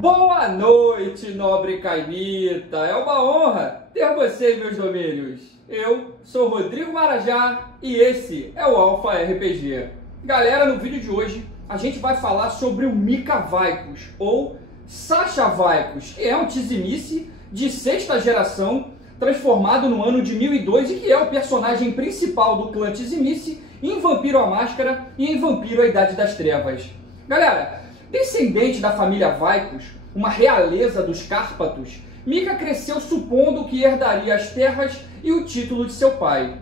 Boa noite, nobre caimita! É uma honra ter você em meus domínios. Eu sou Rodrigo Marajá e esse é o Alpha RPG. Galera, no vídeo de hoje a gente vai falar sobre o Mika Vaikus, ou Sasha Vaikus, que é um Tizimice de 6ª geração, transformado no ano de 1002 e que é o personagem principal do clã Tizimice em Vampiro à Máscara e em Vampiro à Idade das Trevas. Galera, descendente da família Vaikus, uma realeza dos Cárpatos, Mika cresceu supondo que herdaria as terras e o título de seu pai.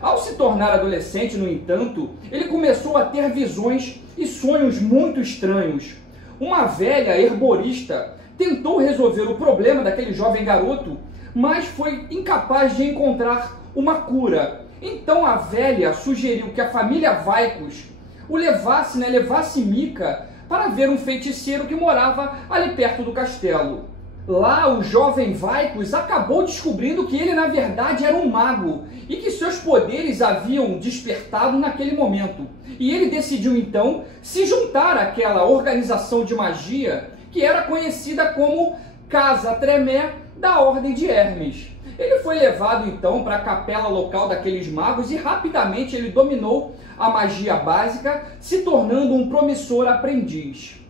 Ao se tornar adolescente, no entanto, ele começou a ter visões e sonhos muito estranhos. Uma velha herborista tentou resolver o problema daquele jovem garoto, mas foi incapaz de encontrar uma cura. Então a velha sugeriu que a família Vaikus levasse Mika para ver um feiticeiro que morava ali perto do castelo. Lá, o jovem Vaikus acabou descobrindo que ele, na verdade, era um mago e que seus poderes haviam despertado naquele momento. E ele decidiu, então, se juntar àquela organização de magia que era conhecida como Casa Tremé da Ordem de Hermes. Ele foi levado, então, para a capela local daqueles magos e rapidamente ele dominou a magia básica, se tornando um promissor aprendiz.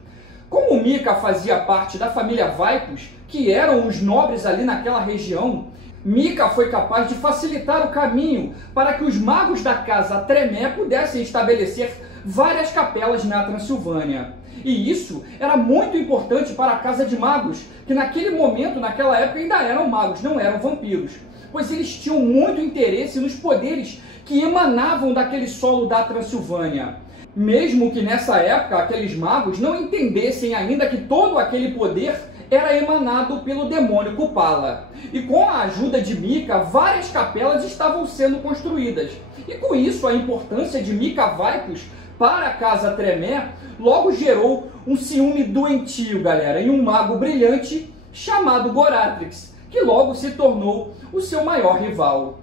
Como Mika fazia parte da família Vaikus, que eram os nobres ali naquela região, Mika foi capaz de facilitar o caminho para que os magos da Casa Tremé pudessem estabelecer várias capelas na Transilvânia. E isso era muito importante para a Casa de Magos, que naquele momento, naquela época, ainda eram magos, não eram vampiros, pois eles tinham muito interesse nos poderes que emanavam daquele solo da Transilvânia. Mesmo que nessa época aqueles magos não entendessem ainda que todo aquele poder era emanado pelo demônio Kupala. E com a ajuda de Mika, várias capelas estavam sendo construídas. E com isso, a importância de Mika Vaikus para a Casa Tremé logo gerou um ciúme doentio, galera, em um mago brilhante chamado Goratrix, que logo se tornou o seu maior rival.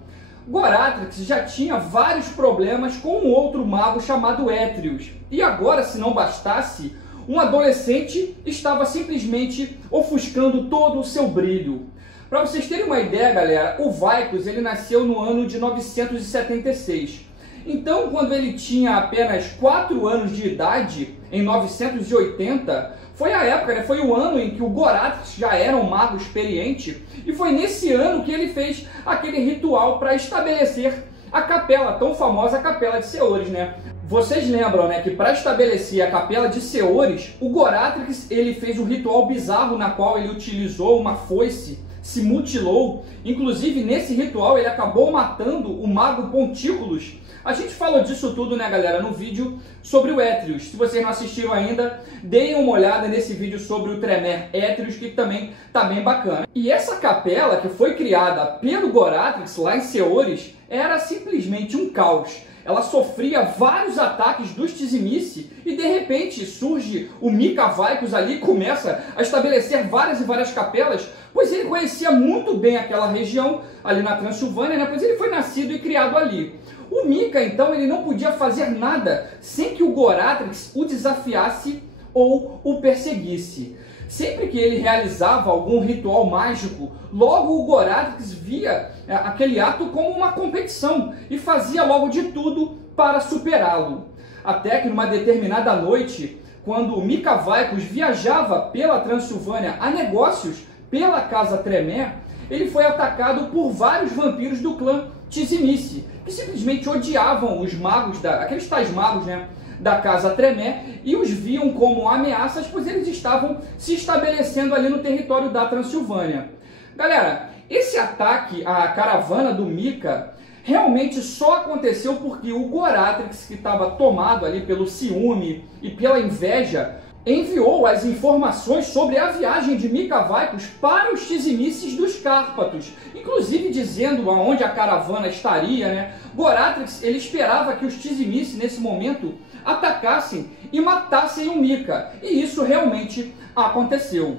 Goratrix já tinha vários problemas com um outro mago chamado Étrios, e agora, se não bastasse, um adolescente estava simplesmente ofuscando todo o seu brilho. Para vocês terem uma ideia, galera, o Vaikus ele nasceu no ano de 976. Então, quando ele tinha apenas 4 anos de idade, em 980, foi a época, foi o ano em que o Goratrix já era um mago experiente, e foi nesse ano que ele fez aquele ritual para estabelecer a capela, a tão famosa Capela de Seores, né? Vocês lembram, né, que para estabelecer a Capela de Seores, o Goratrix ele fez um ritual bizarro na qual ele utilizou uma foice, se mutilou, inclusive nesse ritual ele acabou matando o mago Pontículos. A gente falou disso tudo, né, galera, no vídeo sobre o Étrios. Se vocês não assistiram ainda, deem uma olhada nesse vídeo sobre o Tremé Étrios, que também tá bem bacana. E essa capela, que foi criada pelo Goratrix lá em Seores, era simplesmente um caos. Ela sofria vários ataques dos Tizimice e de repente surge o Mika Vaikus ali e começa a estabelecer várias e várias capelas, pois ele conhecia muito bem aquela região ali na Transilvânia, né? Pois ele foi nascido e criado ali. O Mika, então, ele não podia fazer nada sem que o Goratrix o desafiasse ou o perseguisse. Sempre que ele realizava algum ritual mágico, logo o Goratrix via aquele ato como uma competição e fazia logo de tudo para superá-lo. Até que numa determinada noite, quando o Mika Vaikus viajava pela Transilvânia a negócios pela Casa Tremé, ele foi atacado por vários vampiros do clã Tizimice, que simplesmente odiavam os magos, aqueles tais magos, né, da Casa Tremé, e os viam como ameaças, pois eles estavam se estabelecendo ali no território da Transilvânia. Galera, esse ataque à caravana do Mika realmente só aconteceu porque o Goratrix, que estava tomado ali pelo ciúme e pela inveja, enviou as informações sobre a viagem de Mika Vaikus para os Tizimices dos Cárpatos, inclusive dizendo aonde a caravana estaria, né? Goratrix ele esperava que os Tizimice nesse momento atacassem e matassem o Mika, e isso realmente aconteceu.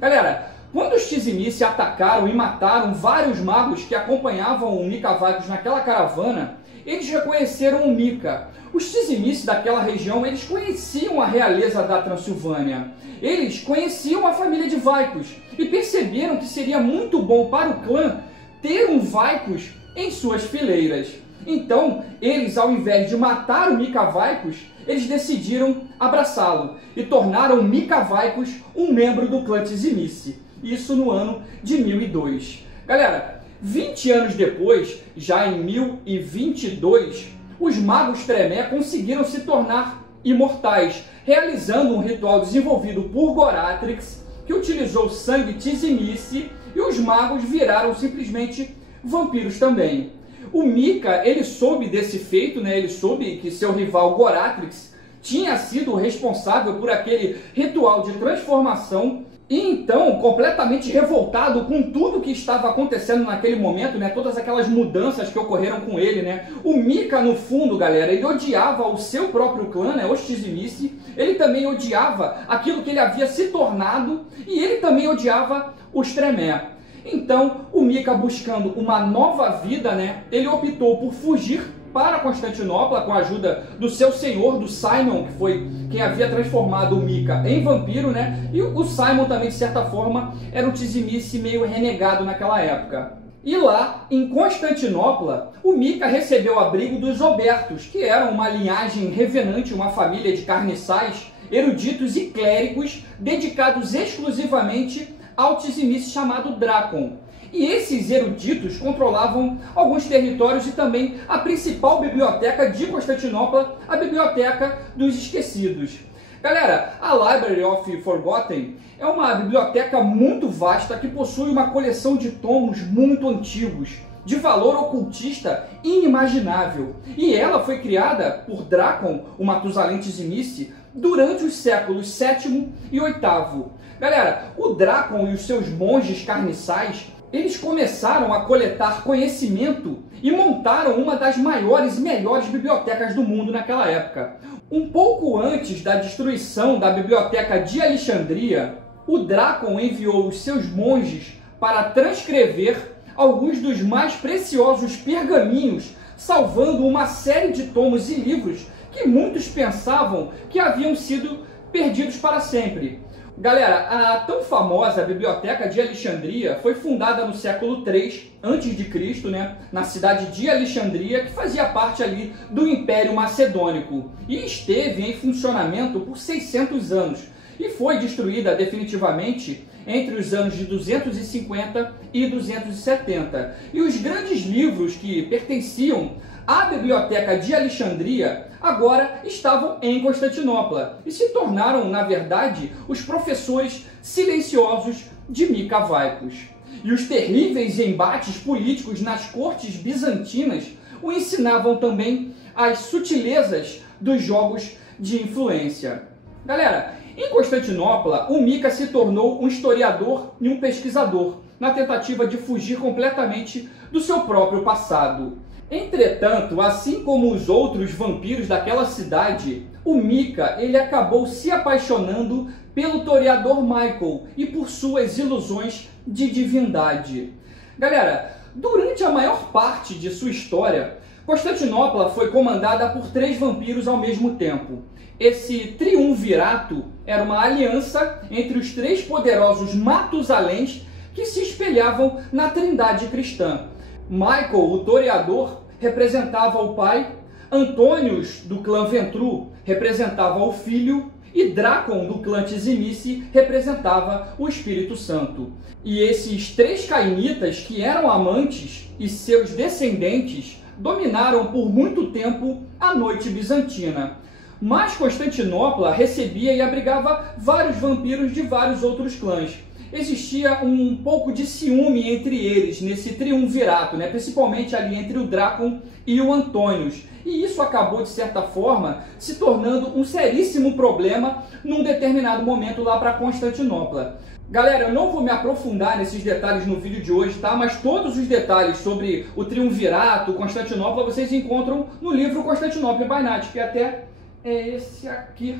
Galera, quando os Tizimice atacaram e mataram vários magos que acompanhavam o Mika Vaikus naquela caravana, eles reconheceram o Mica. Os Tizimice daquela região, eles conheciam a realeza da Transilvânia. Eles conheciam a família de Vaicos e perceberam que seria muito bom para o clã ter um Vaicos em suas fileiras. Então, eles, ao invés de matar o Mica Vaicos, eles decidiram abraçá-lo e tornaram Mica Vaicos um membro do clã Tizimice. Isso no ano de 1002. Galera, 20 anos depois, já em 1022, os magos Tremé conseguiram se tornar imortais, realizando um ritual desenvolvido por Goratrix, que utilizou sangue Tizimice, e os magos viraram simplesmente vampiros também. O Mica, ele soube desse feito, né? Ele soube que seu rival Goratrix tinha sido o responsável por aquele ritual de transformação. E então, completamente revoltado com tudo que estava acontecendo naquele momento, né, todas aquelas mudanças que ocorreram com ele, né, o Mica, no fundo, galera, ele odiava o seu próprio clã, né, os Tizimice, ele também odiava aquilo que ele havia se tornado, e ele também odiava os Tremé. Então, o Mica, buscando uma nova vida, né, ele optou por fugir para Constantinopla com a ajuda do seu senhor, do Simon, que foi quem havia transformado o Mica em vampiro, né? E o Simon também, de certa forma, era um Tizimice meio renegado naquela época. E lá, em Constantinopla, o Mica recebeu o abrigo dos Obertos, que eram uma linhagem revenante, uma família de carniçais, eruditos e clérigos dedicados exclusivamente ao Tizimice chamado Drácon. E esses eruditos controlavam alguns territórios e também a principal biblioteca de Constantinopla, a Biblioteca dos Esquecidos. Galera, a Library of Forgotten é uma biblioteca muito vasta que possui uma coleção de tomos muito antigos, de valor ocultista inimaginável. E ela foi criada por Drácon, o Matusalém Tizimice, durante os séculos VII e VIII. Galera, o Drácon e os seus monges carniçais, eles começaram a coletar conhecimento e montaram uma das maiores e melhores bibliotecas do mundo naquela época. Um pouco antes da destruição da Biblioteca de Alexandria, o Drácon enviou os seus monges para transcrever alguns dos mais preciosos pergaminhos, salvando uma série de tomos e livros que muitos pensavam que haviam sido perdidos para sempre. Galera, a tão famosa Biblioteca de Alexandria foi fundada no século III a.C., né, na cidade de Alexandria, que fazia parte ali do Império Macedônico, e esteve em funcionamento por 600 anos, e foi destruída definitivamente entre os anos de 250 e 270. E os grandes livros que pertenciam à Biblioteca de Alexandria agora estavam em Constantinopla e se tornaram, na verdade, os professores silenciosos de Mica Vaicos. E os terríveis embates políticos nas cortes bizantinas o ensinavam também as sutilezas dos jogos de influência. Galera, em Constantinopla, o Mica se tornou um historiador e um pesquisador, na tentativa de fugir completamente do seu próprio passado. Entretanto, assim como os outros vampiros daquela cidade, o Mica, ele acabou se apaixonando pelo toreador Michael e por suas ilusões de divindade. Galera, durante a maior parte de sua história, Constantinopla foi comandada por 3 vampiros ao mesmo tempo. Esse triunvirato era uma aliança entre os 3 poderosos Matusaléns que se espelhavam na trindade cristã. Michael, o toreador, representava o pai, Antônios, do clã Ventru, representava o filho, e Drácon, do clã Tizimice, representava o Espírito Santo. E esses 3 cainitas, que eram amantes, e seus descendentes, dominaram por muito tempo a noite bizantina. Mas Constantinopla recebia e abrigava vários vampiros de vários outros clãs. Existia um pouco de ciúme entre eles, nesse triunvirato, né? Principalmente ali entre o Drácon e o Antônios. E isso acabou, de certa forma, se tornando um seríssimo problema num determinado momento lá para Constantinopla. Galera, eu não vou me aprofundar nesses detalhes no vídeo de hoje, tá? Mas todos os detalhes sobre o triunvirato, Constantinopla, vocês encontram no livro Constantinople by Night, que até é esse aqui,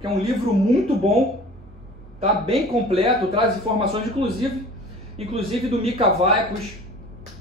que é um livro muito bom. Tá bem completo, traz informações inclusive do Mica Vaicos,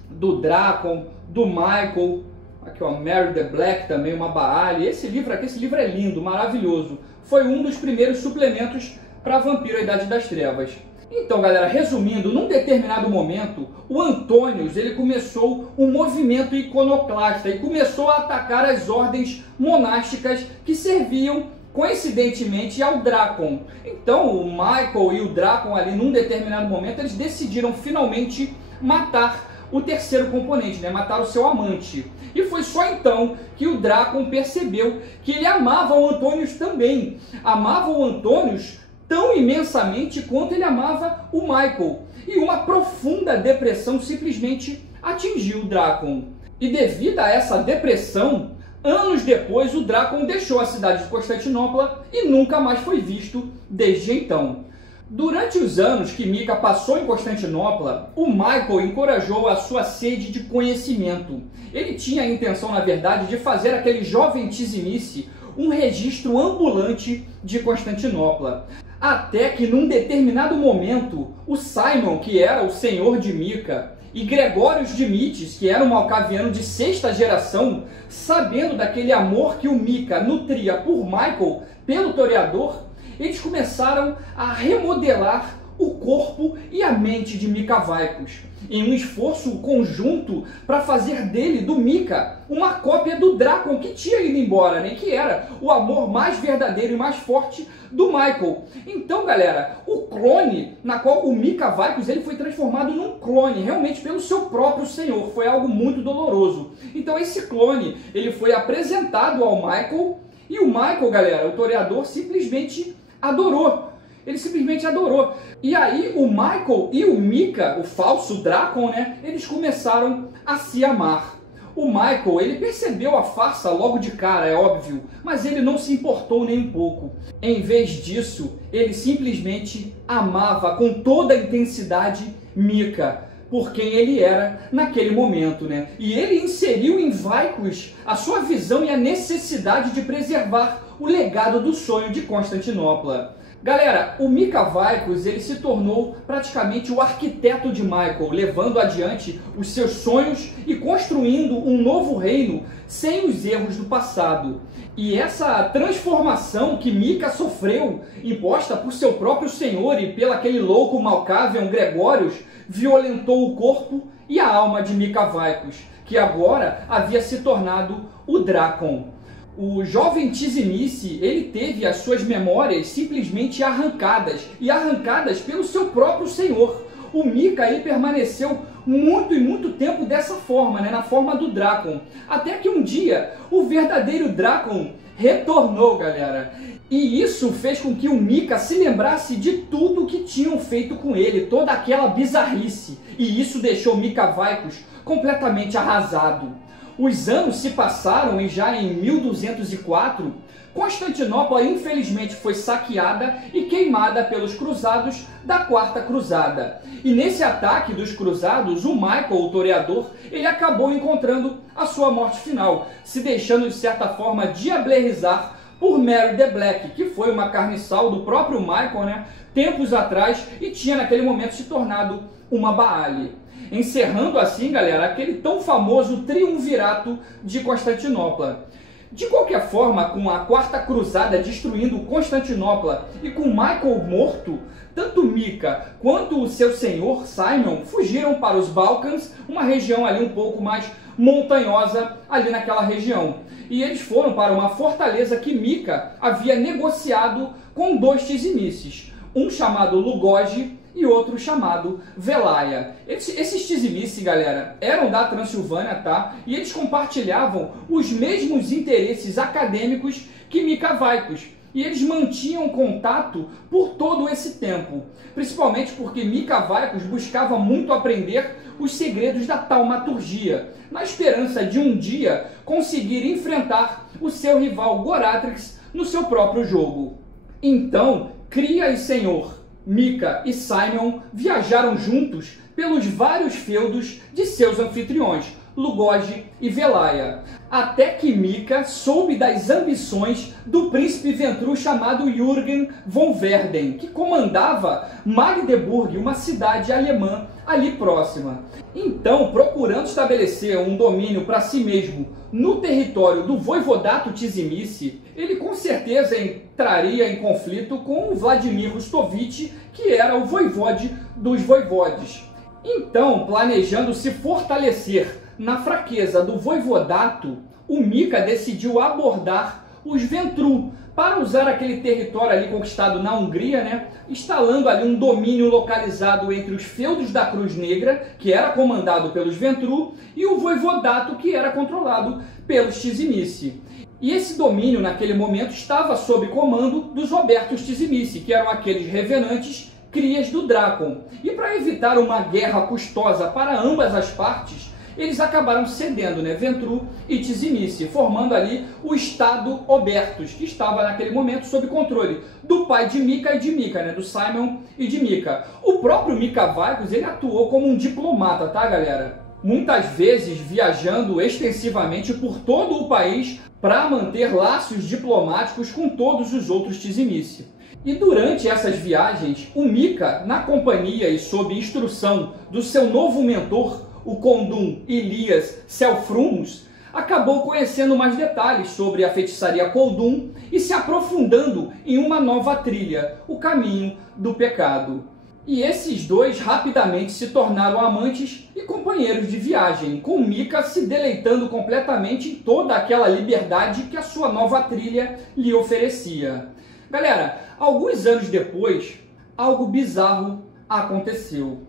do Drácon, do Michael. Aqui, ó, Mary the Black também, uma Baali. Esse livro aqui, esse livro é lindo, maravilhoso. Foi um dos primeiros suplementos para Vampiro, a Idade das Trevas. Então, galera, resumindo, num determinado momento, o Antônios, ele começou um movimento iconoclasta e começou a atacar as ordens monásticas que serviam, coincidentemente, ao Drácon. Então, o Michael e o Drácon ali, num determinado momento, eles decidiram finalmente matar o terceiro componente, né? Matar o seu amante. E foi só então que o Drácon percebeu que ele amava o Antônios também. Amava o Antônios tão imensamente quanto ele amava o Michael. E uma profunda depressão simplesmente atingiu o Drácon. E devido a essa depressão, anos depois o Drácon deixou a cidade de Constantinopla e nunca mais foi visto desde então. Durante os anos que Mika passou em Constantinopla, o Michael encorajou a sua sede de conhecimento. Ele tinha a intenção, na verdade, de fazer aquele jovem Tizimice um registro ambulante de Constantinopla. Até que, num determinado momento, o Simon, que era o senhor de Mika, e Gregórios de Mites, que era um malcaviano de 6ª geração, sabendo daquele amor que o Mika nutria por Michael, pelo toreador, eles começaram a remodelar o corpo e a mente de Mika Vaikos, em um esforço conjunto para fazer dele, do Mika, uma cópia do Drácon que tinha ido embora, né? Que era o amor mais verdadeiro e mais forte do Michael. Então, galera, o clone, na qual o Mika Vaikos, ele foi transformado num clone, realmente pelo seu próprio senhor. Foi algo muito doloroso. Então, esse clone, ele foi apresentado ao Michael, e o Michael, galera, o toreador, simplesmente adorou. Ele simplesmente adorou. E aí o Michael e o Mika, o falso Drácon, né, eles começaram a se amar. O Michael, ele percebeu a farsa logo de cara, é óbvio, mas ele não se importou nem um pouco. Em vez disso, ele simplesmente amava com toda a intensidade Mika, por quem ele era naquele momento, né? E ele inseriu em Vaikos a sua visão e a necessidade de preservar o legado do sonho de Constantinopla. Galera, o Mika Vaikos, ele se tornou praticamente o arquiteto de Michael, levando adiante os seus sonhos e construindo um novo reino sem os erros do passado. E essa transformação que Mika sofreu, imposta por seu próprio senhor e pelo aquele louco malcavian Gregórios, violentou o corpo e a alma de Mika Vaikos, que agora havia se tornado o Drácon. O jovem Tizimice, ele teve as suas memórias simplesmente arrancadas, e arrancadas pelo seu próprio senhor. O Mika, ele permaneceu muito tempo dessa forma, né, na forma do Drácon, até que um dia o verdadeiro Drácon retornou, galera. E isso fez com que o Mika se lembrasse de tudo que tinham feito com ele, toda aquela bizarrice. E isso deixou Mika Vaikos completamente arrasado. Os anos se passaram e já em 1204, Constantinopla infelizmente foi saqueada e queimada pelos cruzados da Quarta Cruzada. E nesse ataque dos cruzados, o Michael, o toreador, ele acabou encontrando a sua morte final, se deixando de certa forma diablerizar por Mary the Black, que foi uma carniçal do próprio Michael, né, tempos atrás, e tinha naquele momento se tornado uma Baali. Encerrando assim, galera, aquele tão famoso triunvirato de Constantinopla. De qualquer forma, com a Quarta Cruzada destruindo Constantinopla e com Michael morto, tanto Mika quanto o seu senhor Simon fugiram para os Balcãs, uma região ali um pouco mais montanhosa ali naquela região. E eles foram para uma fortaleza que Mika havia negociado com 2 Tizimices, um chamado Lugogi e outro chamado Velaia. Esses Tizimice, galera, eram da Transilvânia, tá? E eles compartilhavam os mesmos interesses acadêmicos que Mika Vaikos. E eles mantinham contato por todo esse tempo. Principalmente porque Mika Vaikos buscava muito aprender os segredos da taumaturgia, na esperança de um dia conseguir enfrentar o seu rival Goratrix no seu próprio jogo. Então, Cria e Senhor, Mika e Simon viajaram juntos pelos vários feudos de seus anfitriões, Lugogi e Velaia, até que Mika soube das ambições do príncipe Ventru chamado Jürgen von Verden, que comandava Magdeburg, uma cidade alemã ali próxima. Então, procurando estabelecer um domínio para si mesmo no território do voivodato Tizimice, ele com certeza entraria em conflito com Vladimir Rustovich, que era o voivode dos voivodes. Então, planejando se fortalecer na fraqueza do voivodato, o Mika decidiu abordar os Ventru para usar aquele território ali conquistado na Hungria, né, instalando ali um domínio localizado entre os feudos da Cruz Negra, que era comandado pelos Ventru, e o voivodato, que era controlado pelos Tizimice. E esse domínio, naquele momento, estava sob comando dos Robertos Tizimice, que eram aqueles revenantes crias do Drácon. E para evitar uma guerra custosa para ambas as partes, eles acabaram cedendo, né, Ventru e Tizimice, formando ali o Estado Obertus, que estava naquele momento sob controle do pai de Mika e de Mika, né, do Simon e de Mika. O próprio Mika Vaikus, ele atuou como um diplomata, tá, galera? Muitas vezes viajando extensivamente por todo o país para manter laços diplomáticos com todos os outros Tizimice. E durante essas viagens, o Mika, na companhia e sob instrução do seu novo mentor, o Condum Elias Selfrumus, acabou conhecendo mais detalhes sobre a feitiçaria Condum e se aprofundando em uma nova trilha, o caminho do pecado. E esses dois rapidamente se tornaram amantes e companheiros de viagem, com Mika se deleitando completamente em toda aquela liberdade que a sua nova trilha lhe oferecia. Galera, alguns anos depois, algo bizarro aconteceu.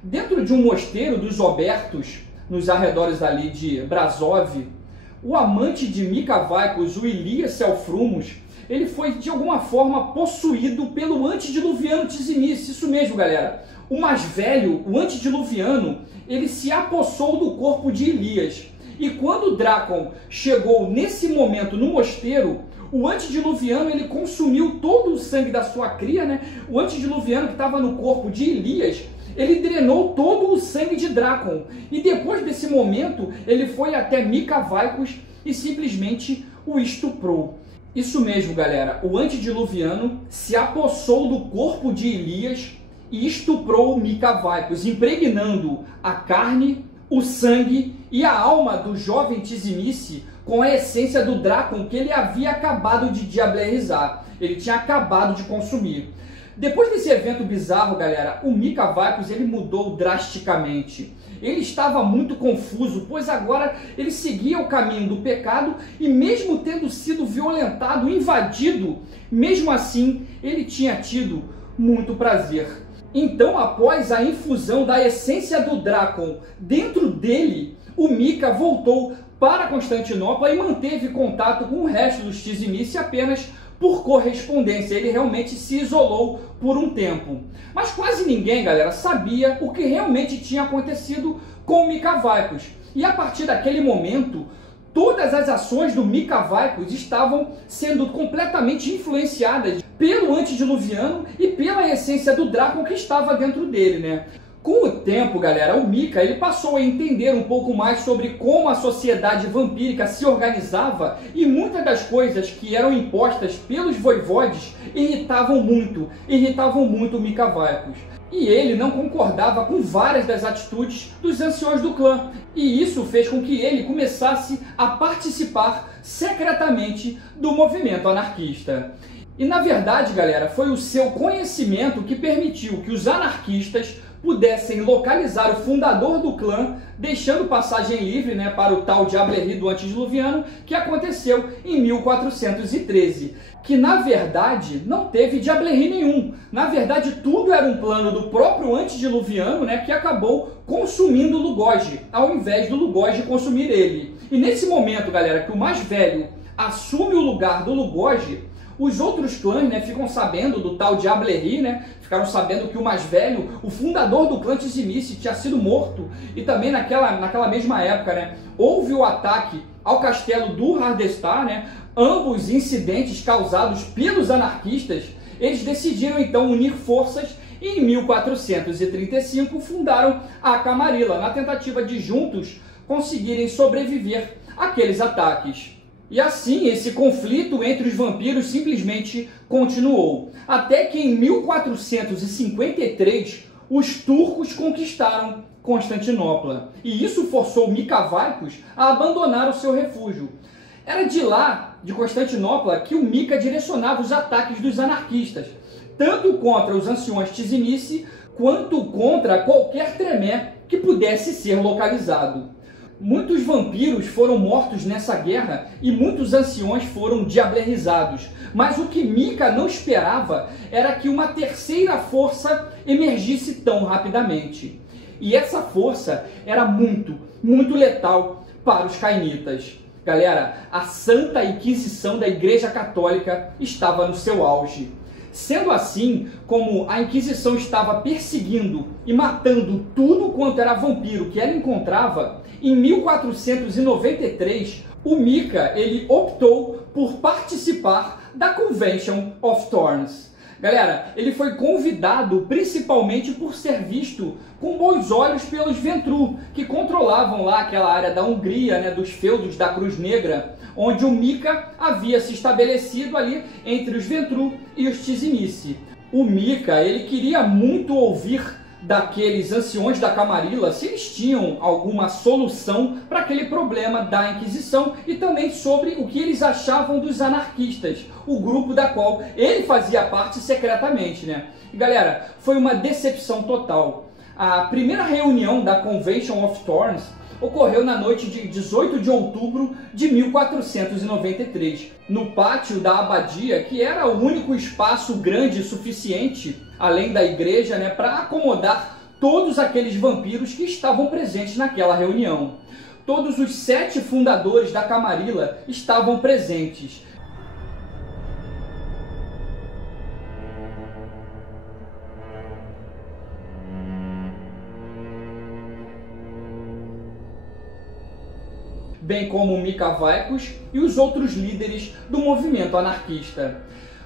Dentro de um mosteiro dos Obertos, nos arredores ali de Brasov, o amante de Mika Vaikus, o Elias Selfrumus, ele foi de alguma forma possuído pelo antediluviano Tizimice. Isso mesmo, galera. O mais velho, o antediluviano, ele se apossou do corpo de Elias. E quando Drácon chegou nesse momento no mosteiro, o antediluviano ele consumiu todo o sangue da sua cria, né? O antediluviano que estava no corpo de Elias, ele drenou todo o sangue de Drácon. E depois desse momento, ele foi até Mika Vaikus e simplesmente o estuprou. Isso mesmo, galera. O antediluviano se apossou do corpo de Elias e estuprou Mika Vaikus, impregnando a carne, o sangue e a alma do jovem Tizimice com a essência do Drácon que ele havia acabado de diablerizar. Ele tinha acabado de consumir. Depois desse evento bizarro, galera, o Mika Vaikus ele mudou drasticamente. Ele estava muito confuso, pois agora ele seguia o caminho do pecado e mesmo tendo sido violentado, invadido, mesmo assim ele tinha tido muito prazer. Então, após a infusão da essência do Drácon dentro dele, o Mika voltou para Constantinopla e manteve contato com o resto dos Tizimice apenas por correspondência. Ele realmente se isolou por um tempo. Mas quase ninguém, galera, sabia o que realmente tinha acontecido com o Mika Vaikus. E a partir daquele momento, todas as ações do Mika Vaikus estavam sendo completamente influenciadas pelo antediluviano e pela essência do Drácon que estava dentro dele, né? Com o tempo, galera, o Mika ele passou a entender um pouco mais sobre como a sociedade vampírica se organizava e muitas das coisas que eram impostas pelos voivodes irritavam muito o Mika Vaikus. E ele não concordava com várias das atitudes dos anciões do clã. E isso fez com que ele começasse a participar secretamente do movimento anarquista. E na verdade, galera, foi o seu conhecimento que permitiu que os anarquistas pudessem localizar o fundador do clã, deixando passagem livre, né, para o tal Diablerie do antediluviano, que aconteceu em 1413. Que na verdade não teve Diablerie nenhum. Na verdade tudo era um plano do próprio antediluviano, né, que acabou consumindo o Lugosi, ao invés do Lugosi consumir ele. E nesse momento, galera, que o mais velho assume o lugar do Lugosi, os outros clãs, né, ficam sabendo do tal Diablerie, né, ficaram sabendo que o mais velho, o fundador do clã Tizimice, tinha sido morto. E também naquela mesma época, né, houve o ataque ao castelo do Hardestar, né, ambos incidentes causados pelos anarquistas. Eles decidiram então unir forças e em 1435 fundaram a Camarilla, na tentativa de juntos conseguirem sobreviver aqueles ataques. E assim, esse conflito entre os vampiros simplesmente continuou, até que em 1453 os turcos conquistaram Constantinopla, e isso forçou Mika Vaikos a abandonar o seu refúgio. Era de lá, de Constantinopla, que o Mika direcionava os ataques dos anarquistas, tanto contra os anciões Tizinice, quanto contra qualquer tremé que pudesse ser localizado. Muitos vampiros foram mortos nessa guerra e muitos anciões foram diablerizados, mas o que Mika não esperava era que uma terceira força emergisse tão rapidamente. E essa força era muito letal para os cainitas. Galera, a Santa Inquisição da Igreja Católica estava no seu auge. Sendo assim, como a Inquisição estava perseguindo e matando tudo quanto era vampiro que ela encontrava, em 1493, o Mika ele optou por participar da Convention of Thorns. Galera, ele foi convidado principalmente por ser visto com bons olhos pelos Ventru, que controlavam lá aquela área da Hungria, né, dos feudos da Cruz Negra, onde o Mika havia se estabelecido ali entre os Ventru e os Tizinice. O Mika, ele queria muito ouvir daqueles anciões da Camarilla se eles tinham alguma solução para aquele problema da Inquisição e também sobre o que eles achavam dos anarquistas, o grupo da qual ele fazia parte secretamente, né? E galera, foi uma decepção total. A primeira reunião da Convention of Thorns ocorreu na noite de 18 de outubro de 1493, no pátio da abadia, que era o único espaço grande e suficiente, além da igreja, né, para acomodar todos aqueles vampiros que estavam presentes naquela reunião. Todos os 7 fundadores da Camarilla estavam presentes. Bem como Mika Vaikos e os outros líderes do movimento anarquista.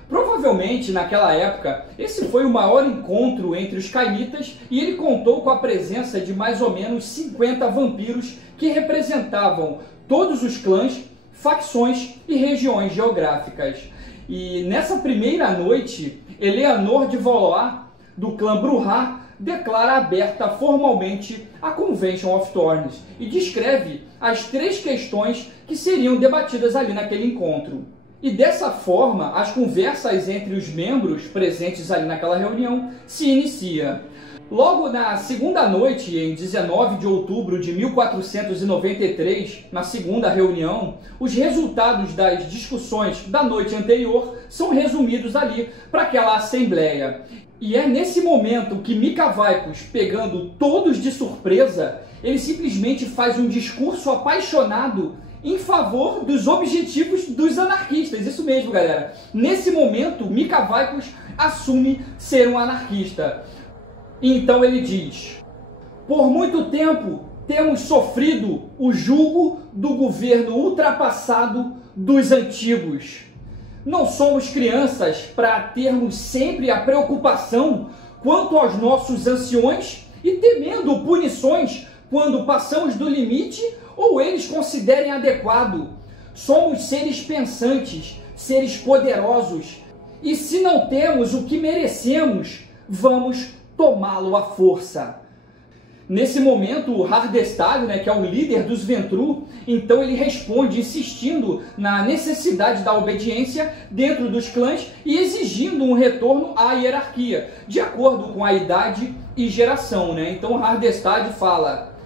Provavelmente, naquela época, esse foi o maior encontro entre os cainitas e ele contou com a presença de mais ou menos 50 vampiros que representavam todos os clãs, facções e regiões geográficas. E nessa primeira noite, Eleanor de Valois, do clã Bruhá, declara aberta formalmente a Convention of Thorns e descreve as 3 questões que seriam debatidas ali naquele encontro. E dessa forma, as conversas entre os membros presentes ali naquela reunião se inicia. Logo na segunda noite, em 19 de outubro de 1493, na segunda reunião, os resultados das discussões da noite anterior são resumidos ali para aquela assembleia. E é nesse momento que Mika Vaikos, pegando todos de surpresa, ele simplesmente faz um discurso apaixonado em favor dos objetivos dos anarquistas. Isso mesmo, galera. Nesse momento, Mika Vaikos assume ser um anarquista. Então ele diz: por muito tempo temos sofrido o jugo do governo ultrapassado dos antigos. Não somos crianças para termos sempre a preocupação quanto aos nossos anciões e temendo punições quando passamos do limite ou eles considerem adequado. Somos seres pensantes, seres poderosos, e se não temos o que merecemos, vamos tomá-lo à força. Nesse momento, o Hardestad, né, que é o líder dos Ventru, então ele responde insistindo na necessidade da obediência dentro dos clãs e exigindo um retorno à hierarquia, de acordo com a idade e geração, né? Então Hardestad fala: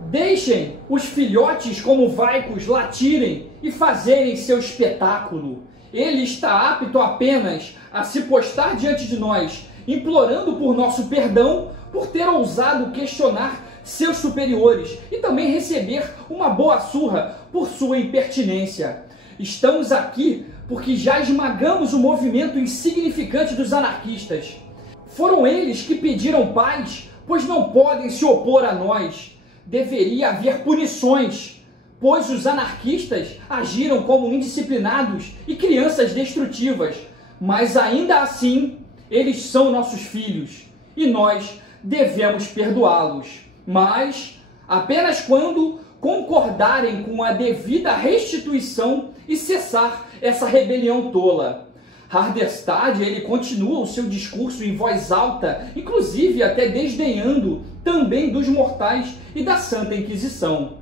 deixem os filhotes como Vaikos latirem e fazerem seu espetáculo. Ele está apto apenas a se postar diante de nós, implorando por nosso perdão por ter ousado questionar seus superiores e também receber uma boa surra por sua impertinência. Estamos aqui porque já esmagamos o movimento insignificante dos anarquistas. Foram eles que pediram paz, pois não podem se opor a nós. Deveria haver punições, pois os anarquistas agiram como indisciplinados e crianças destrutivas. Mas ainda assim, eles são nossos filhos e nós devemos perdoá-los, mas apenas quando concordarem com a devida restituição e cessar essa rebelião tola. Hardestad, ele continua o seu discurso em voz alta, inclusive até desdenhando também dos mortais e da Santa Inquisição.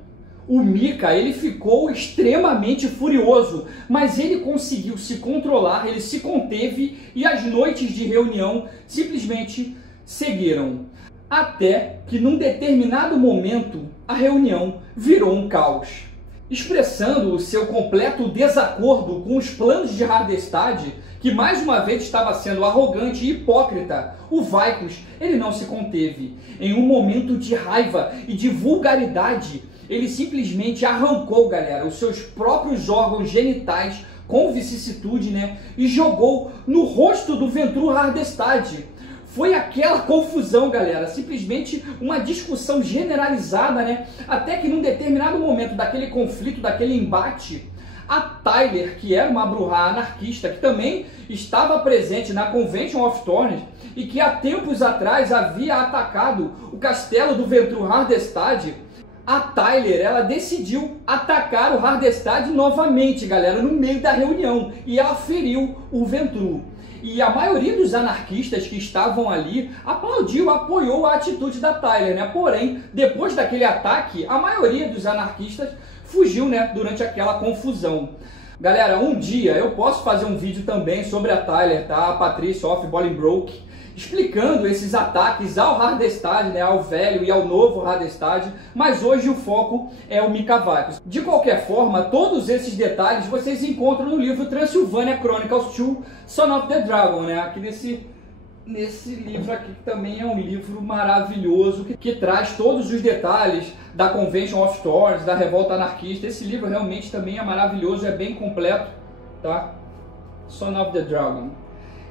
O Mika, ele ficou extremamente furioso, mas ele conseguiu se controlar, ele se conteve e as noites de reunião simplesmente seguiram. Até que num determinado momento a reunião virou um caos. Expressando o seu completo desacordo com os planos de Hardestad, que mais uma vez estava sendo arrogante e hipócrita, o Vicus, ele não se conteve. Em um momento de raiva e de vulgaridade, ele simplesmente arrancou, galera, os seus próprios órgãos genitais com vicissitude, né? E jogou no rosto do Ventrue Hardestad. Foi aquela confusão, galera, simplesmente uma discussão generalizada, né? Até que num determinado momento daquele conflito, daquele embate, a Tyler, que era uma bruxa anarquista, que também estava presente na Convention of Thorns e que há tempos atrás havia atacado o castelo do Ventrue Hardestad, a Tyler, ela decidiu atacar o Hardestad novamente, galera, no meio da reunião, e ela feriu o Ventrue. E a maioria dos anarquistas que estavam ali aplaudiu, apoiou a atitude da Tyler, né? Porém, depois daquele ataque, a maioria dos anarquistas fugiu, né, durante aquela confusão. Galera, um dia eu posso fazer um vídeo também sobre a Tyler, tá? A Patricia of Bolingbroke, explicando esses ataques ao Hardestad, né, ao velho e ao novo Hardestad, mas hoje o foco é o Mika Vicus. De qualquer forma, todos esses detalhes vocês encontram no livro Transylvania Chronicles 2, Son of the Dragon, né, aqui nesse livro aqui, que também é um livro maravilhoso, que traz todos os detalhes da Convention of Thorns, da revolta anarquista. Esse livro realmente também é maravilhoso, é bem completo, tá? Son of the Dragon.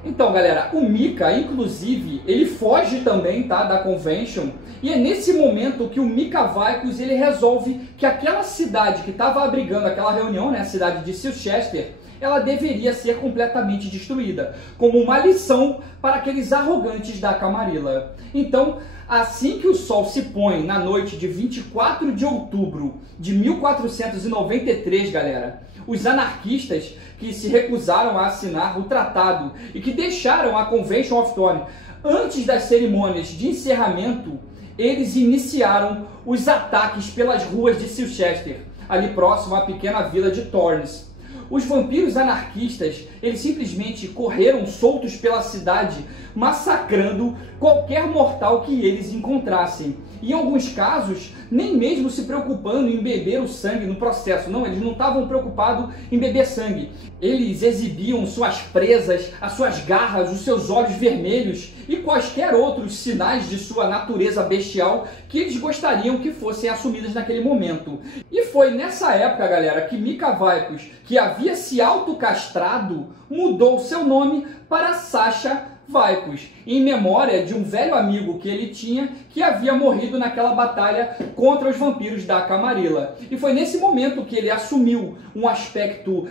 Então, galera, o Mika, inclusive, ele foge também, tá, da Convention, e é nesse momento que o Mika Vicus, ele resolve que aquela cidade que estava abrigando aquela reunião, né, a cidade de Silchester, ela deveria ser completamente destruída, como uma lição para aqueles arrogantes da Camarilla. Então, assim que o sol se põe na noite de 24 de outubro de 1493, galera, os anarquistas que se recusaram a assinar o tratado e que deixaram a Convention of Thorns antes das cerimônias de encerramento, eles iniciaram os ataques pelas ruas de Silchester, ali próximo à pequena vila de Thorns. Os vampiros anarquistas, eles simplesmente correram soltos pela cidade, massacrando qualquer mortal que eles encontrassem. E em alguns casos, nem mesmo se preocupando em beber o sangue no processo. Não, eles não estavam preocupados em beber sangue. Eles exibiam suas presas, as suas garras, os seus olhos vermelhos e quaisquer outros sinais de sua natureza bestial que eles gostariam que fossem assumidos naquele momento. E foi nessa época, galera, que Mika Vicus, que havia se autocastrado, mudou seu nome para Sasha Vicus, em memória de um velho amigo que ele tinha que havia morrido naquela batalha contra os vampiros da Camarilla. E foi nesse momento que ele assumiu um aspecto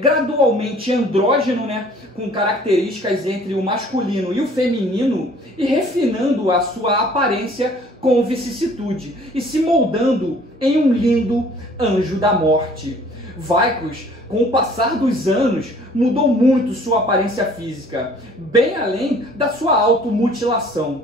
gradualmente andrógeno, né, com características entre o masculino e o feminino, e refinando a sua aparência com vicissitude e se moldando em um lindo anjo da morte. Vicus, com o passar dos anos, mudou muito sua aparência física, bem além da sua automutilação.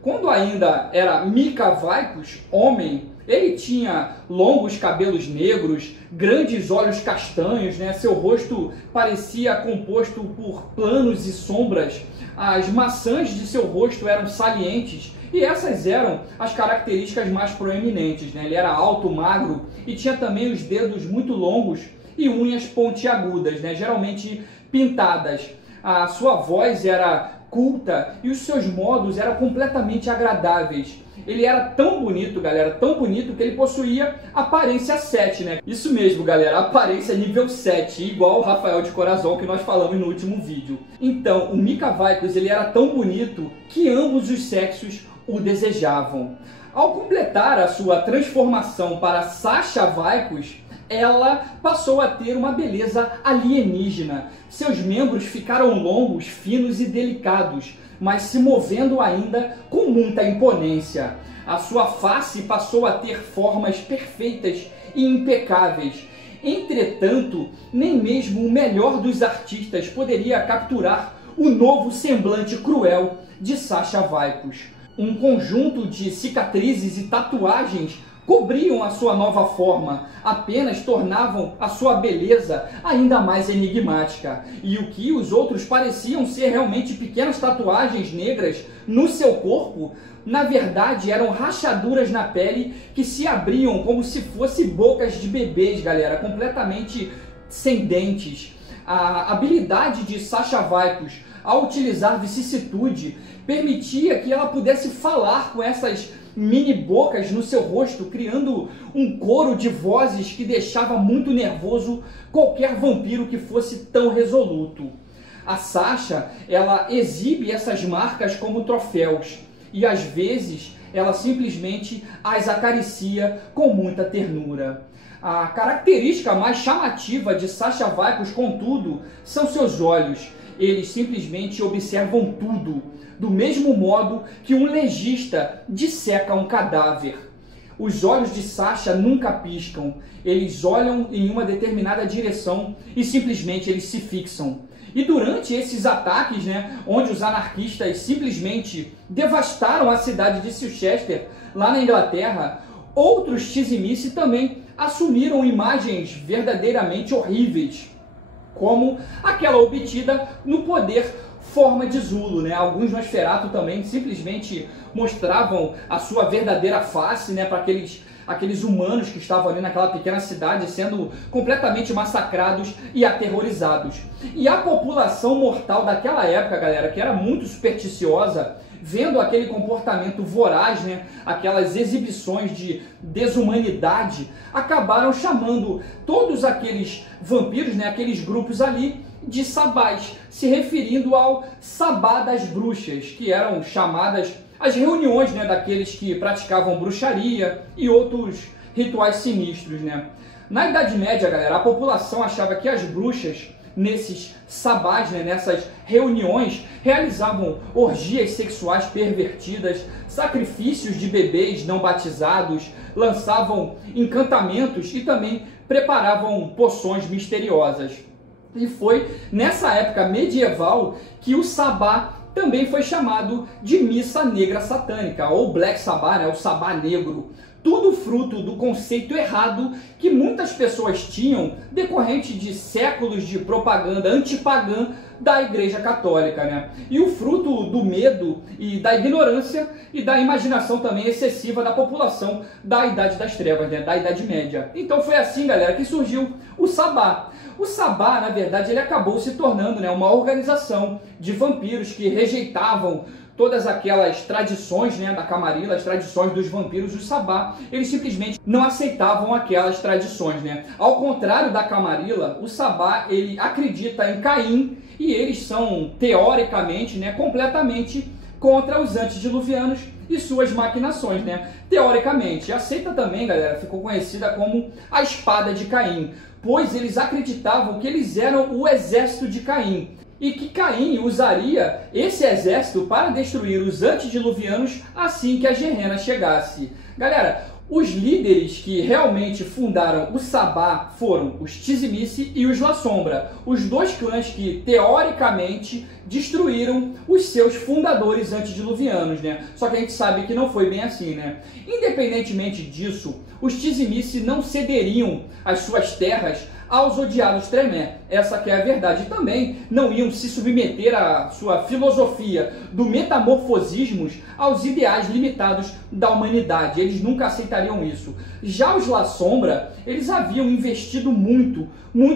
Quando ainda era Mika Vicus, homem, ele tinha longos cabelos negros, grandes olhos castanhos, né? Seu rosto parecia composto por planos e sombras, as maçãs de seu rosto eram salientes, e essas eram as características mais proeminentes, né? Ele era alto, magro, e tinha também os dedos muito longos e unhas pontiagudas, né, geralmente pintadas. A sua voz era culta e os seus modos eram completamente agradáveis. Ele era tão bonito, galera, tão bonito, que ele possuía aparência 7, né? Isso mesmo, galera, aparência nível 7, igual o Rafael de Corazon que nós falamos no último vídeo. Então, o Mika Vicus, ele era tão bonito que ambos os sexos o desejavam. Ao completar a sua transformação para Sasha Vicus, ela passou a ter uma beleza alienígena. Seus membros ficaram longos, finos e delicados, mas se movendo ainda com muita imponência. A sua face passou a ter formas perfeitas e impecáveis. Entretanto, nem mesmo o melhor dos artistas poderia capturar o novo semblante cruel de Sasha Vaicos. Um conjunto de cicatrizes e tatuagens cobriam a sua nova forma, apenas tornavam a sua beleza ainda mais enigmática. E o que os outros pareciam ser realmente pequenas tatuagens negras no seu corpo, na verdade eram rachaduras na pele que se abriam como se fossem bocas de bebês, galera, completamente sem dentes. A habilidade de Sasha Vaicos ao utilizar vicissitude permitia que ela pudesse falar com essas mini bocas no seu rosto, criando um coro de vozes que deixava muito nervoso qualquer vampiro que fosse tão resoluto. A Sasha, ela exibe essas marcas como troféus e às vezes ela simplesmente as acaricia com muita ternura. A característica mais chamativa de Sasha Vaicos, contudo, são seus olhos. Eles simplesmente observam tudo, do mesmo modo que um legista disseca um cadáver. Os olhos de Sasha nunca piscam, eles olham em uma determinada direção e simplesmente eles se fixam. E durante esses ataques, onde os anarquistas simplesmente devastaram a cidade de Silchester, lá na Inglaterra, outros Tizimice também assumiram imagens verdadeiramente horríveis, como aquela obtida no Poder Forma de Zulu, Alguns Nosferatu também simplesmente mostravam a sua verdadeira face, para aqueles humanos que estavam ali naquela pequena cidade sendo completamente massacrados e aterrorizados. E a população mortal daquela época, galera, que era muito supersticiosa, vendo aquele comportamento voraz, aquelas exibições de desumanidade, acabaram chamando todos aqueles vampiros, aqueles grupos ali, de sabás, se referindo ao Sabá das Bruxas, que eram chamadas as reuniões daqueles que praticavam bruxaria e outros rituais sinistros. Na Idade Média, galera, a população achava que as bruxas, nesses sabás, nessas reuniões, realizavam orgias sexuais pervertidas, sacrifícios de bebês não batizados, lançavam encantamentos e também preparavam poções misteriosas. E foi nessa época medieval que o sabá também foi chamado de Missa Negra Satânica, ou Black Sabbath, o Sabá Negro. Tudo fruto do conceito errado que muitas pessoas tinham decorrente de séculos de propaganda antipagã da Igreja Católica, E o fruto do medo e da ignorância e da imaginação também excessiva da população da Idade das Trevas, da Idade Média. Então foi assim, galera, que surgiu o sabá. O sabá, na verdade, ele acabou se tornando uma organização de vampiros que rejeitavam todas aquelas tradições da Camarilla, as tradições dos vampiros do sabá. Eles simplesmente não aceitavam aquelas tradições. Ao contrário da Camarilla, o sabá ele acredita em Caim e eles são, teoricamente, completamente contra os antediluvianos e suas maquinações, Teoricamente. A seita também, galera, ficou conhecida como a Espada de Caim, pois eles acreditavam que eles eram o exército de Caim e que Caim usaria esse exército para destruir os antediluvianos assim que a Gehenna chegasse. Galera, os líderes que realmente fundaram o sabá foram os Tizimice e os La Sombra, os dois clãs que, teoricamente, destruíram os seus fundadores antediluvianos, Só que a gente sabe que não foi bem assim, Independentemente disso, os Tizimice não cederiam as suas terras aos odiados Tremé. Essa que é a verdade. E também não iam se submeter à sua filosofia do metamorfosismo aos ideais limitados da humanidade. Eles nunca aceitariam isso. Já os La Sombra, eles haviam investido muito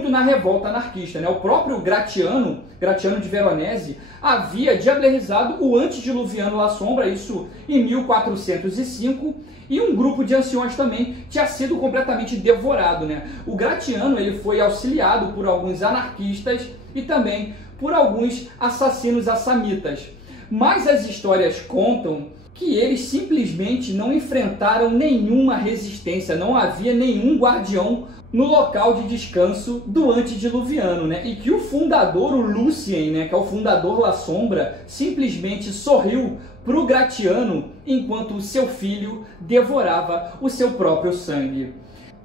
na revolta anarquista. O próprio Gratiano de Veronese, havia diablerizado o antediluviano La Sombra, isso em 1405, e um grupo de anciões também tinha sido completamente devorado. O Gratiano ele foi auxiliado por alguns anarquistas e também por alguns assassinos assamitas. Mas as histórias contam que eles simplesmente não enfrentaram nenhuma resistência, não havia nenhum guardião no local de descanso do antediluviano, né? E que o fundador, o Lucien, né, que é o fundador La Sombra, simplesmente sorriu para o Gratiano enquanto o seu filho devorava o seu próprio sangue.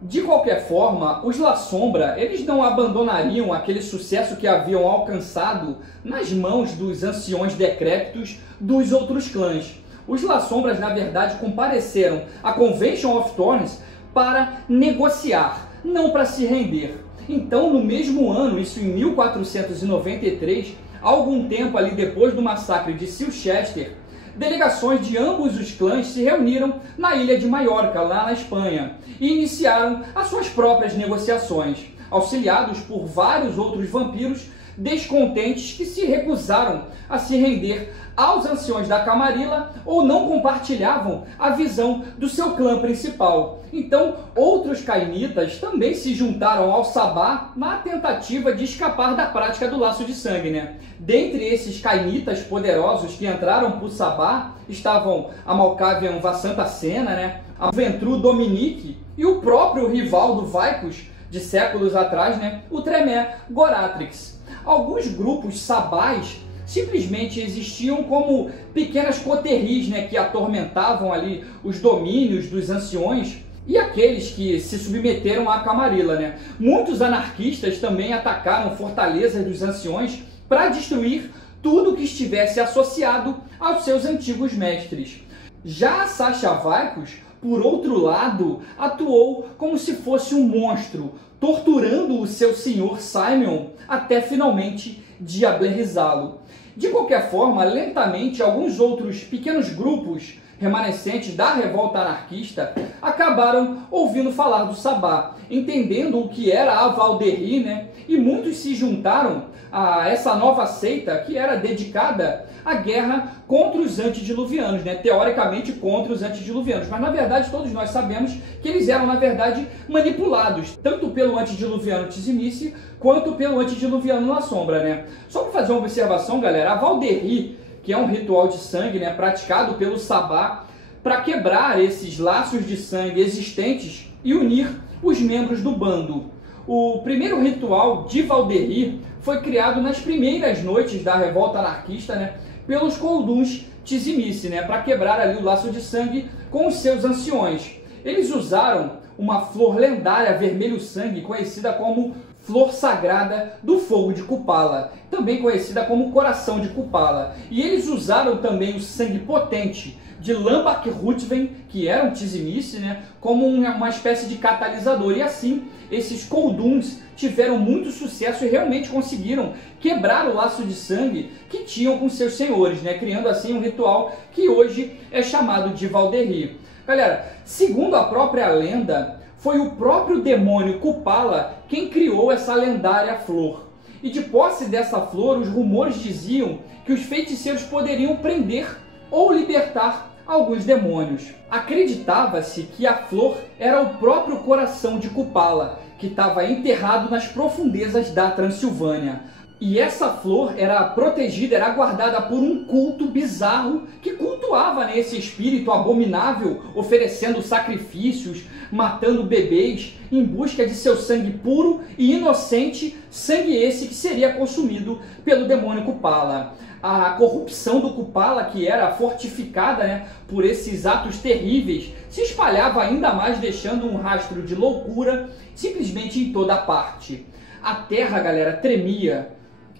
De qualquer forma, os La Sombra, eles não abandonariam aquele sucesso que haviam alcançado nas mãos dos anciões decrépitos dos outros clãs. Os La Sombras, na verdade, compareceram à Convention of Thorns para negociar, não para se render. Então, no mesmo ano, isso em 1493, algum tempo ali depois do massacre de Silchester, delegações de ambos os clãs se reuniram na ilha de Maiorca, lá na Espanha, e iniciaram as suas próprias negociações, auxiliados por vários outros vampiros descontentes que se recusaram a se render aos anciões da Camarilla ou não compartilhavam a visão do seu clã principal. Então, outros cainitas também se juntaram ao Sabá na tentativa de escapar da prática do laço de sangue, né? Dentre esses cainitas poderosos que entraram para o Sabá estavam a Malkavian Vassanta Sena, né? A Ventru Dominique e o próprio rival do Vaikus de séculos atrás, né? O Tremé Goratrix. Alguns grupos sabais simplesmente existiam como pequenas coterris, né, que atormentavam ali os domínios dos anciões e aqueles que se submeteram à Camarilla, né? Muitos anarquistas também atacaram fortalezas dos anciões para destruir tudo que estivesse associado aos seus antigos mestres. Já a Sasha Vaikus, por outro lado, atuou como se fosse um monstro, torturando o seu senhor Simeon até finalmente diablerizá-lo. De qualquer forma, lentamente, alguns outros pequenos grupos remanescentes da revolta anarquista acabaram ouvindo falar do Sabá, entendendo o que era a Valderie, né? E muitos se juntaram a essa nova seita que era dedicada à guerra contra os antediluvianos, né? Teoricamente contra os antediluvianos, mas na verdade todos nós sabemos que eles eram na verdade manipulados, tanto pelo antediluviano Tzimice quanto pelo antediluviano La Sombra, né? Só para fazer uma observação, galera, a Valderie, que é um ritual de sangue, né, praticado pelo Sabá para quebrar esses laços de sangue existentes e unir os membros do bando. O primeiro ritual de Valderie foi criado nas primeiras noites da revolta anarquista, né, pelos Colduns Tzimice, né, para quebrar ali o laço de sangue com os seus anciões. Eles usaram uma flor lendária vermelho-sangue conhecida como Flor Sagrada do Fogo de Kupala, também conhecida como Coração de Kupala. E eles usaram também o sangue potente de Lambak Rutven, que era um Tzimice, né, como uma espécie de catalisador. E assim, esses Colduns tiveram muito sucesso e realmente conseguiram quebrar o laço de sangue que tinham com seus senhores, né, criando assim um ritual que hoje é chamado de Valderie. Galera, segundo a própria lenda, foi o próprio demônio Kupala quem criou essa lendária flor. E de posse dessa flor, os rumores diziam que os feiticeiros poderiam prender ou libertar alguns demônios. Acreditava-se que a flor era o próprio coração de Kupala, que estava enterrado nas profundezas da Transilvânia. E essa flor era protegida, era guardada por um culto bizarro que cultuava, né, esse espírito abominável, oferecendo sacrifícios, matando bebês em busca de seu sangue puro e inocente, sangue esse que seria consumido pelo demônio Kupala. A corrupção do Kupala, que era fortificada, né, por esses atos terríveis, se espalhava ainda mais, deixando um rastro de loucura simplesmente em toda parte. A terra, galera, tremia.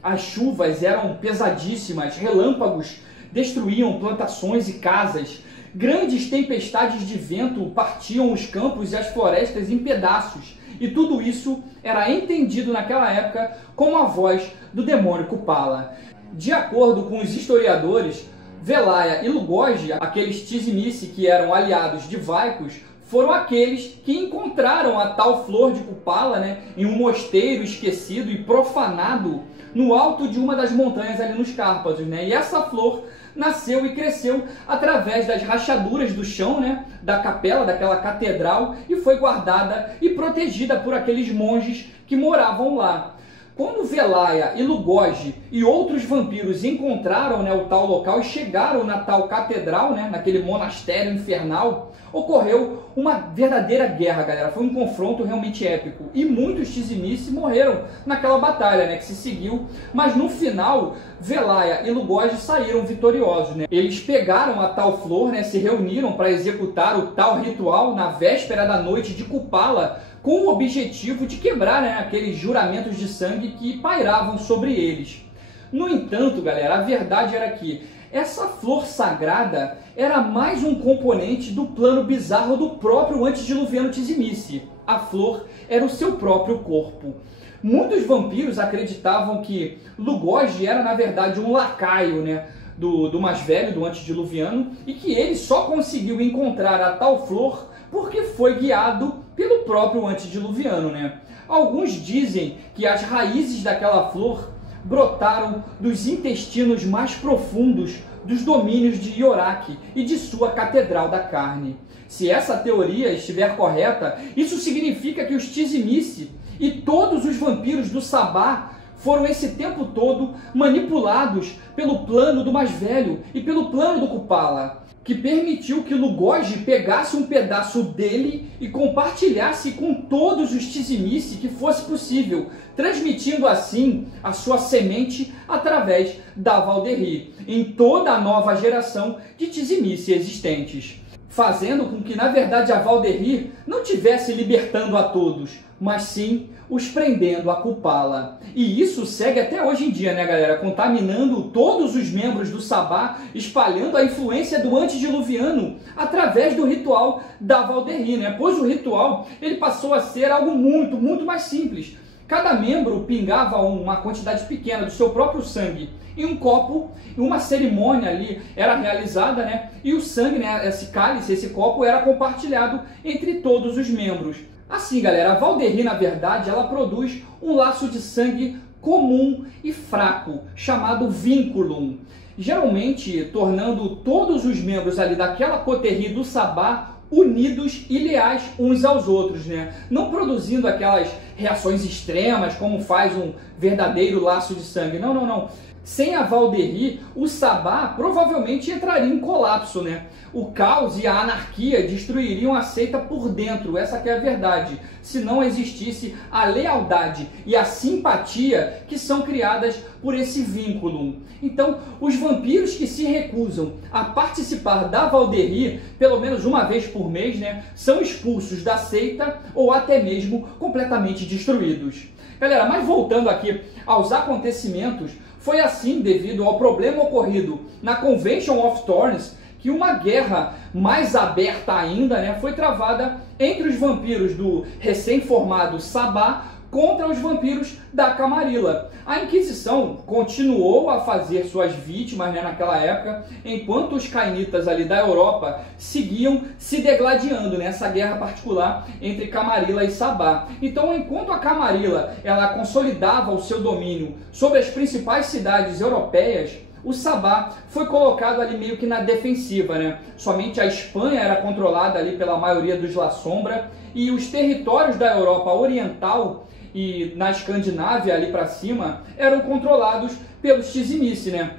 As chuvas eram pesadíssimas, relâmpagos destruíam plantações e casas, grandes tempestades de vento partiam os campos e as florestas em pedaços, e tudo isso era entendido naquela época como a voz do demônio Kupala. De acordo com os historiadores, Velaia e Lugogia, aqueles Tzimice que eram aliados de Vaikus, foram aqueles que encontraram a tal flor de Kupala, né, em um mosteiro esquecido e profanado no alto de uma das montanhas ali nos Cárpatos, né? E essa flor nasceu e cresceu através das rachaduras do chão, né, da capela, daquela catedral, e foi guardada e protegida por aqueles monges que moravam lá. Quando Velaia e Lugosi e outros vampiros encontraram, né, o tal local e chegaram na tal catedral, né, naquele monastério infernal, ocorreu uma verdadeira guerra, galera. Foi um confronto realmente épico. E muitos Tizimice morreram naquela batalha, né, que se seguiu. Mas no final, Velaia e Lugosi saíram vitoriosos, né? Eles pegaram a tal flor, né, se reuniram para executar o tal ritual na véspera da noite de Kupala, com o objetivo de quebrar, né, aqueles juramentos de sangue que pairavam sobre eles. No entanto, galera, a verdade era que essa flor sagrada era mais um componente do plano bizarro do próprio antediluviano Tizimice. A flor era o seu próprio corpo. Muitos vampiros acreditavam que Lugosi era, na verdade, um lacaio, né, do mais velho, do antediluviano, e que ele só conseguiu encontrar a tal flor porque foi guiado pelo próprio antediluviano, né? Alguns dizem que as raízes daquela flor brotaram dos intestinos mais profundos dos domínios de Yorak e de sua Catedral da Carne. Se essa teoria estiver correta, isso significa que os Tizimice e todos os vampiros do Sabá foram esse tempo todo manipulados pelo plano do mais velho e pelo plano do Kupala, que permitiu que Lugosi pegasse um pedaço dele e compartilhasse com todos os Tizimice que fosse possível, transmitindo assim a sua semente através da Valderri em toda a nova geração de Tizimice existentes, fazendo com que, na verdade, a Valderri não tivesse libertando a todos, mas sim os prendendo a Kupala. E isso segue até hoje em dia, né, galera? Contaminando todos os membros do Sabá, espalhando a influência do antediluviano através do ritual da Valderri, né? Pois o ritual ele passou a ser algo muito mais simples. Cada membro pingava uma quantidade pequena do seu próprio sangue em um copo, e uma cerimônia ali era realizada, né? E o sangue, né, esse cálice, esse copo, era compartilhado entre todos os membros. Assim, galera, a Valderri, na verdade, ela produz um laço de sangue comum e fraco, chamado vínculum, geralmente tornando todos os membros ali daquela coterri do Sabá unidos e leais uns aos outros, né? Não produzindo aquelas reações extremas como faz um verdadeiro laço de sangue. Não. Sem a Valderri, o Sabá provavelmente entraria em colapso, né? O caos e a anarquia destruiriam a seita por dentro, essa que é a verdade, se não existisse a lealdade e a simpatia que são criadas por esse vínculo. Então, os vampiros que se recusam a participar da Valderri, pelo menos uma vez por mês, né, são expulsos da seita ou até mesmo completamente destruídos. Galera, mas voltando aqui aos acontecimentos, foi assim devido ao problema ocorrido na Convention of Thorns que uma guerra mais aberta ainda, né, foi travada entre os vampiros do recém-formado Sabá contra os vampiros da Camarilla. A Inquisição continuou a fazer suas vítimas, né, naquela época, enquanto os cainitas ali da Europa seguiam se degladiando nessa guerra particular entre Camarilla e Sabá. Então, enquanto a Camarilla ela consolidava o seu domínio sobre as principais cidades europeias, o Sabá foi colocado ali meio que na defensiva, né? Somente a Espanha era controlada ali pela maioria dos La Sombra e os territórios da Europa Oriental e na Escandinávia ali para cima eram controlados pelos Tizimice, né?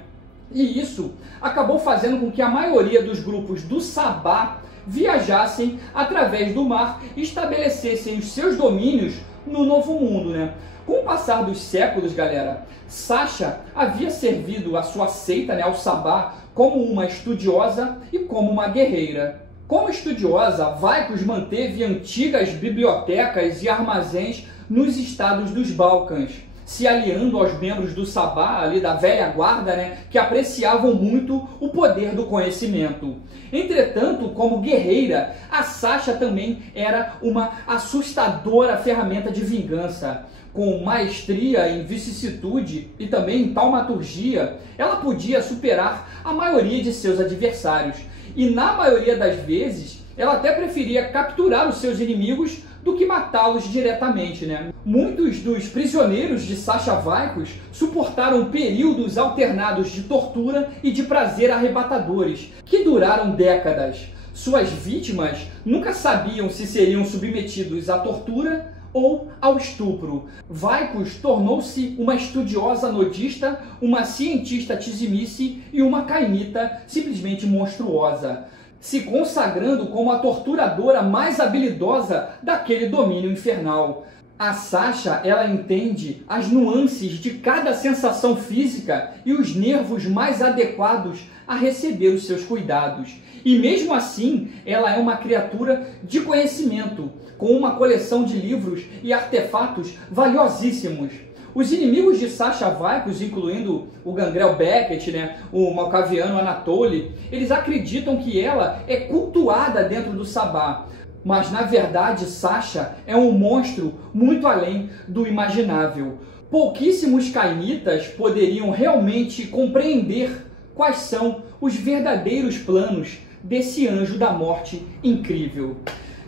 E isso acabou fazendo com que a maioria dos grupos do Sabá viajassem através do mar e estabelecessem os seus domínios no Novo Mundo, né? Com o passar dos séculos, galera, Sasha havia servido a sua seita, né, ao Sabá, como uma estudiosa e como uma guerreira. Como estudiosa, Vaikos manteve antigas bibliotecas e armazéns nos estados dos Balcãs, se aliando aos membros do Sabá, ali da velha guarda, né, que apreciavam muito o poder do conhecimento. Entretanto, como guerreira, a Sasha também era uma assustadora ferramenta de vingança. Com maestria em vicissitude e também em taumaturgia, ela podia superar a maioria de seus adversários. E na maioria das vezes, ela até preferia capturar os seus inimigos do que matá-los diretamente, né? Muitos dos prisioneiros de Sasha Vaikos suportaram períodos alternados de tortura e de prazer arrebatadores, que duraram décadas. Suas vítimas nunca sabiam se seriam submetidos à tortura ou ao estupro. Vaikus tornou-se uma estudiosa nudista, uma cientista tizimice e uma cainita simplesmente monstruosa, se consagrando como a torturadora mais habilidosa daquele domínio infernal. A Sasha, ela entende as nuances de cada sensação física e os nervos mais adequados a receber os seus cuidados. E mesmo assim, ela é uma criatura de conhecimento, com uma coleção de livros e artefatos valiosíssimos. Os inimigos de Sasha Vaikus, incluindo o Gangrel Beckett, o Malkaviano Anatoly, eles acreditam que ela é cultuada dentro do Sabá. Mas, na verdade, Sasha é um monstro muito além do imaginável. Pouquíssimos cainitas poderiam realmente compreender quais são os verdadeiros planos desse anjo da morte incrível.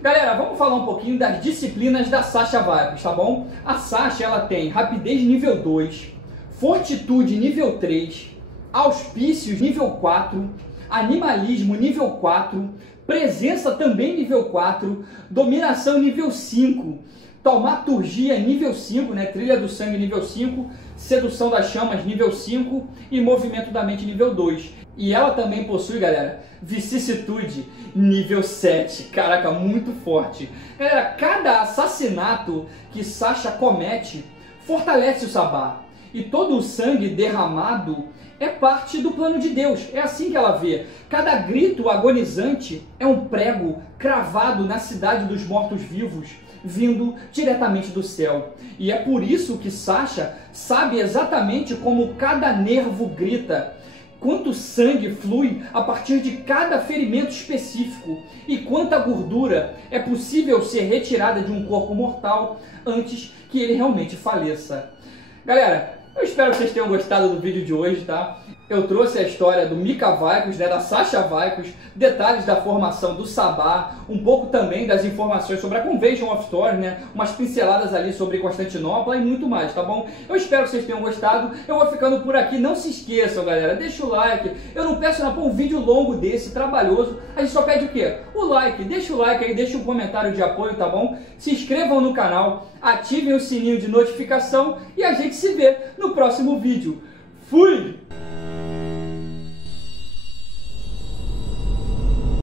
Galera, vamos falar um pouquinho das disciplinas da Sasha Vaikus, tá bom? A Sasha, ela tem rapidez nível 2, fortitude nível 3, auspícios nível 4, animalismo nível 4, presença também nível 4, dominação nível 5, taumaturgia nível 5, trilha do sangue nível 5, sedução das chamas nível 5 e movimento da mente nível 2. E ela também possui, galera, vicissitude nível 7. Caraca, muito forte. Galera, cada assassinato que Sasha comete fortalece o Sabá. E todo o sangue derramado é parte do plano de Deus. É assim que ela vê. Cada grito agonizante é um prego cravado na cidade dos mortos-vivos, vindo diretamente do céu. E é por isso que Sasha sabe exatamente como cada nervo grita, quanto sangue flui a partir de cada ferimento específico e quanta gordura é possível ser retirada de um corpo mortal antes que ele realmente faleça. Galera, eu espero que vocês tenham gostado do vídeo de hoje, tá? Eu trouxe a história do Mika Vaikus, da Sasha Vaikus, detalhes da formação do Sabá, um pouco também das informações sobre a Convention of Thor, umas pinceladas ali sobre Constantinopla e muito mais, tá bom? Eu espero que vocês tenham gostado. Eu vou ficando por aqui. Não se esqueçam, galera, deixa o like. Eu não peço nada, um vídeo longo desse, trabalhoso. A gente só pede o quê? O like. Deixa o like aí, deixa um comentário de apoio, tá bom? Se inscrevam no canal, ativem o sininho de notificação e a gente se vê no próximo vídeo. Fui!